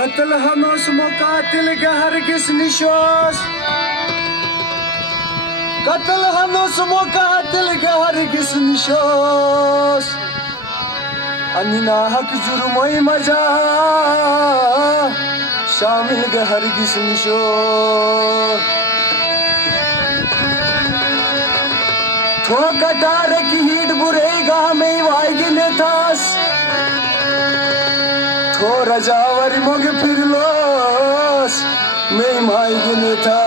قتل هنوس مقاتل هرگز نشوش قتل هنوس مقاتل هرگز نشوش أننا حق جرمي مجا شامل هرگز نشوش تو कटार की हीट बुरेगा में वाइगिने थास थो रजावरी मोग फिर लोस में माइगिने था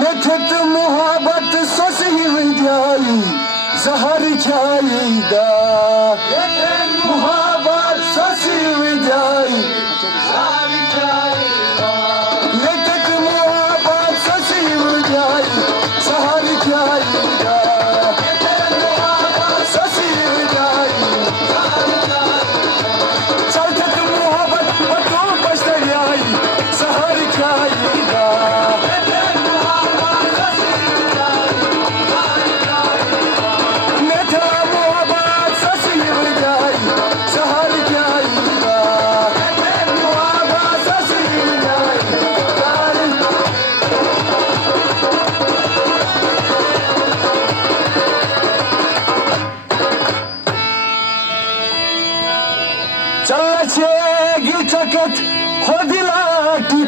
नथत मोहब्बत सोस ही विद्याई जहर ख्याईदा मुहाबत ससी विद्याई जहर ख्याईदा लेकिन मुहाबत ससी विद्याई जहर ख्याईदा मुहाबत ससी विद्याई जहर ख्याईदा चलत मुहाबत बतो बस्तरियाई जहर ख्याईदा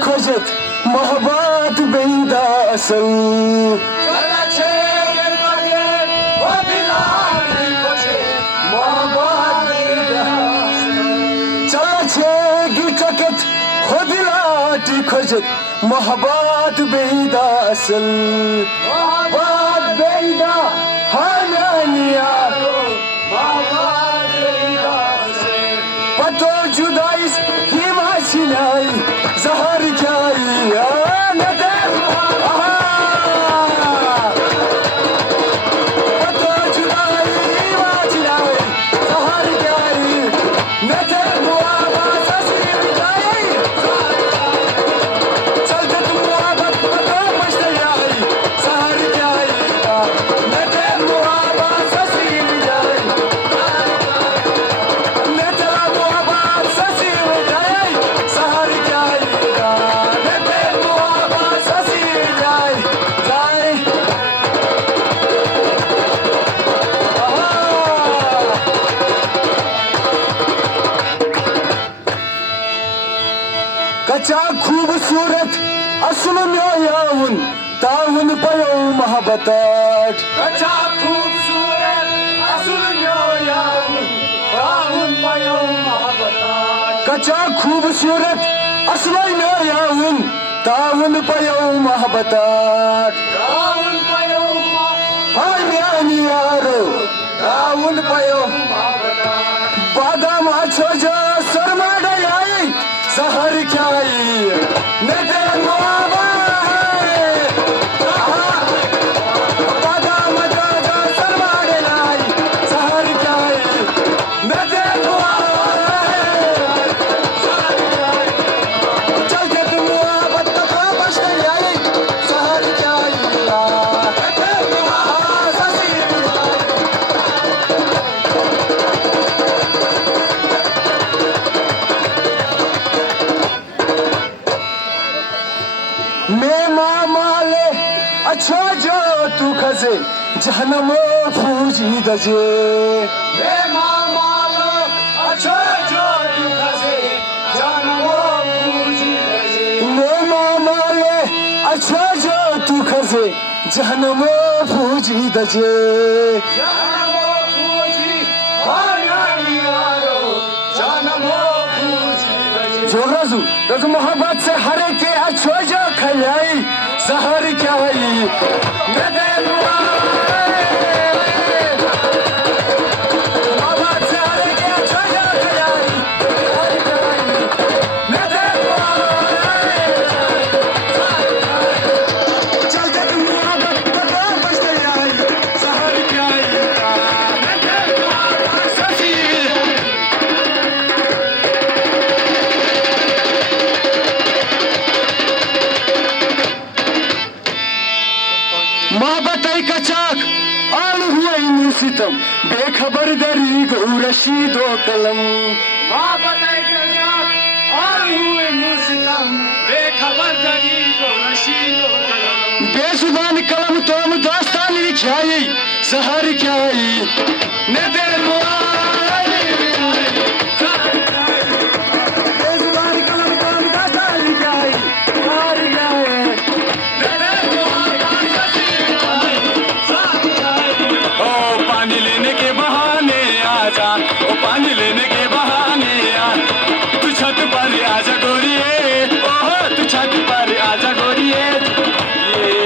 खोजत मोहब्बत बेदा असल खोजत मोहब्बत बेदा असल मोहब्बत बेदा हानियारो मोहब्बत बेदा असल पतो जुदाइस हिमा छिनाई जहर ख्याई कच्चा खूबसूरत असल यावन तावन पयो मोहब्बत कच्चा खूबसूरत असल यावन तावन पयो मोहब्बत कच्चा खूबसूरत असल यावन तावन पयो मोहब्बत तावन पयो हाय यारो तावन पयो मोहब्बत बादाम छोजा सरमाडा आई जहर ख्याई नटे मुआबा बादाम छोजा सरमाडा आई जहर ख्याई नटे मुआबा चल के तुम मुआबत का बशर आई जहर ख्याई नटे मुआबा ससी मैं मामाले अच्छा जो तू खजे जहनम फूजी दजे मैं मामाले अच्छा जो तू खजे जहनम फूजी दजे मैं मामाले अच्छा जो तू खजे जहनम फूजी दजे जहनम फूजी हायानी यारो जहनम फूजी दजे जो रजू मोहब्बत से हरे के अच्छो जो खलाई जहर ख्याई नदे मोहब्बत से हरे के अच्छो जो खलाई जहर ख्याई नदे चल के तुम मोहब्बत बता बजते आई जहर ख्याई नदे ससी सितम बेखबर दरी गो रशीदो कलम मोहब्बत के साथ और हुए मुस्लिम बेखबर दरी को रशीदो कलम बेजुबान कलम तोम दास्तान लिखाई सहर क्या आई ने दे बेजुबान कलम तोम दास्तान लिखाई सहर क्या ओ पानी लेने के बहाने आजा ओ पानी लेने के बहाने आ तू छत पर आजा गोरिए ओहो तू छत पर आजा गोरिए ये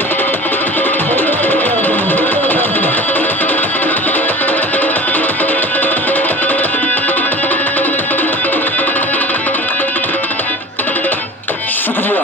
शुक्रिया